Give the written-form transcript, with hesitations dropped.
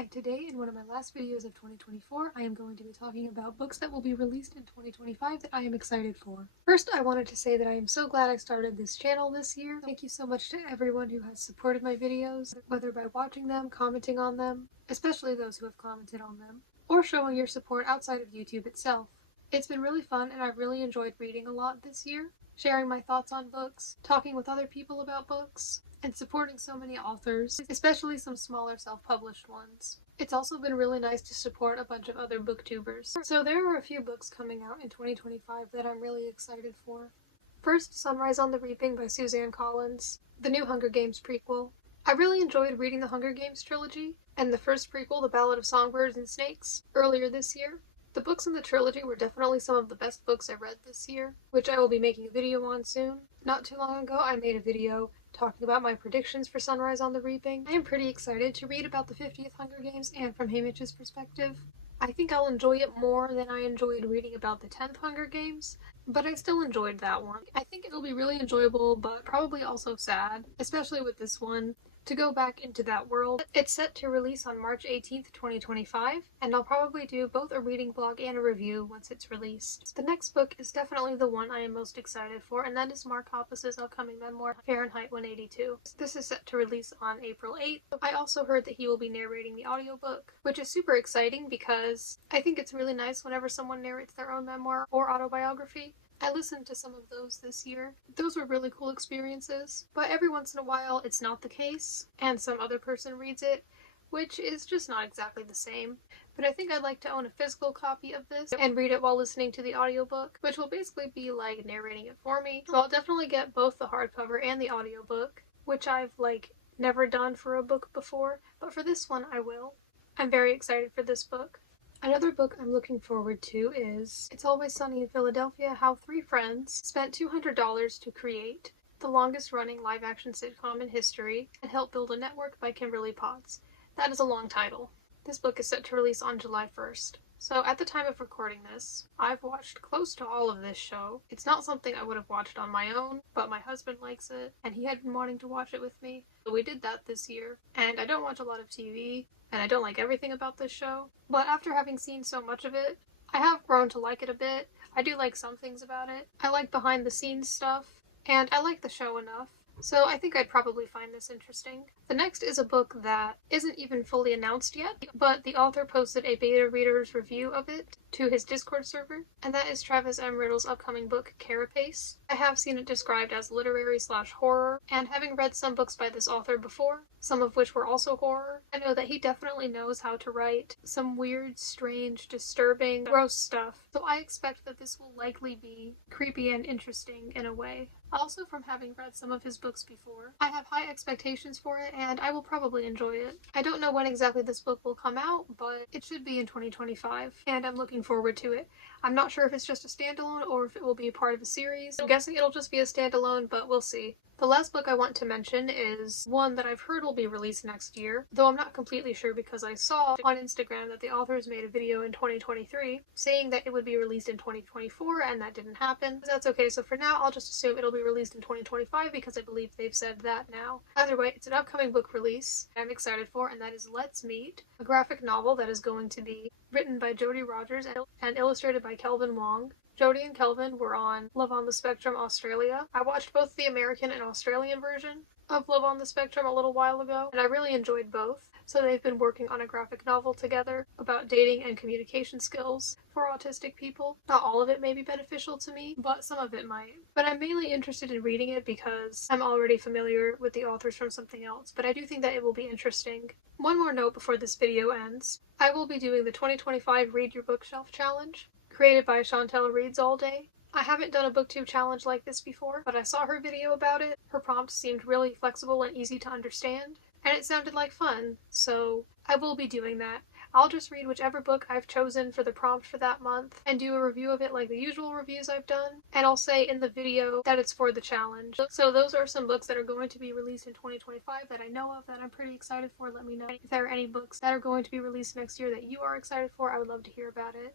Hi, today in one of my last videos of 2024, I am going to be talking about books that will be released in 2025 that I am excited for. First, I wanted to say that I am so glad I started this channel this year. Thank you so much to everyone who has supported my videos, whether by watching them, commenting on them, especially those who have commented on them, or showing your support outside of YouTube itself. It's been really fun and I've really enjoyed reading a lot this year, sharing my thoughts on books, talking with other people about books, and supporting so many authors, especially some smaller self-published ones. It's also been really nice to support a bunch of other booktubers. So there are a few books coming out in 2025 that I'm really excited for. First, Sunrise on the Reaping by Suzanne Collins, the new Hunger Games prequel. I really enjoyed reading the Hunger Games trilogy, and the first prequel, The Ballad of Songbirds and Snakes, earlier this year. The books in the trilogy were definitely some of the best books I read this year, which I will be making a video on soon. Not too long ago, I made a video talking about my predictions for Sunrise on the Reaping. I am pretty excited to read about the 50th Hunger Games and from Haymitch's perspective. I think I'll enjoy it more than I enjoyed reading about the 10th Hunger Games, but I still enjoyed that one. I think it'll be really enjoyable, but probably also sad, especially with this one, to go back into that world. It's set to release on March 18th, 2025, and I'll probably do both a reading vlog and a review once it's released. The next book is definitely the one I am most excited for, and that is Mark Hoppus's upcoming memoir, Fahrenheit 182. This is set to release on April 8th. I also heard that he will be narrating the audiobook, which is super exciting because I think it's really nice whenever someone narrates their own memoir or autobiography. I listened to some of those this year. Those were really cool experiences, but every once in a while it's not the case, and some other person reads it, which is just not exactly the same. But I think I'd like to own a physical copy of this and read it while listening to the audiobook, which will basically be like narrating it for me. So I'll definitely get both the hardcover and the audiobook, which I've never done for a book before, but for this one I will. I'm very excited for this book. Another book I'm looking forward to is It's Always Sunny in Philadelphia: How Three Friends Spent $200 to Create the Longest-Running Live-Action Sitcom in History and Help Build a Network by Kimberly Potts. That is a long title. This book is set to release on July 1st. So at the time of recording this, I've watched close to all of this show. It's not something I would have watched on my own, but my husband likes it, and he had been wanting to watch it with me. So we did that this year, and I don't watch a lot of TV, and I don't like everything about this show, but after having seen so much of it, I have grown to like it a bit. I do like some things about it. I like behind the scenes stuff, and I like the show enough. So I think I'd probably find this interesting. The next is a book that isn't even fully announced yet, but the author posted a beta reader's review of it to his Discord server, and that is Travis M. Riddle's upcoming book, Carapace. I have seen it described as literary/horror, and having read some books by this author before, some of which were also horror, I know that he definitely knows how to write some weird, strange, disturbing, gross stuff. So I expect that this will likely be creepy and interesting in a way. Also, from having read some of his books before, I have high expectations for it and I will probably enjoy it. I don't know when exactly this book will come out, but it should be in 2025, and I'm looking forward to it. I'm not sure if it's just a standalone or if it will be a part of a series. I'm guessing it'll just be a standalone, but we'll see. The last book I want to mention is one that I've heard will be released next year, though I'm not completely sure because I saw on Instagram that the authors made a video in 2023 saying that it would be released in 2024, and that didn't happen. That's okay, so for now I'll just assume it'll be released in 2025 because I believe they've said that now. Either way, it's an upcoming book release I'm excited for, and that is Let's Meet, a graphic novel that is going to be written by Jody Rogers and illustrated by Kelvin Wong. Jody and Kelvin were on Love on the Spectrum Australia. I watched both the American and Australian version of Love on the Spectrum a little while ago, and I really enjoyed both. So they've been working on a graphic novel together about dating and communication skills for autistic people. Not all of it may be beneficial to me, but some of it might. But I'm mainly interested in reading it because I'm already familiar with the authors from something else, but I do think that it will be interesting. One more note before this video ends. I will be doing the 2025 Read Your Bookshelf Challenge, created by Chantel Reads All Day. I haven't done a booktube challenge like this before, but I saw her video about it. Her prompt seemed really flexible and easy to understand, and it sounded like fun, so I will be doing that. I'll just read whichever book I've chosen for the prompt for that month and do a review of it like the usual reviews I've done, and I'll say in the video that it's for the challenge. So those are some books that are going to be released in 2025 that I know of that I'm pretty excited for. Let me know if there are any books that are going to be released next year that you are excited for. I would love to hear about it.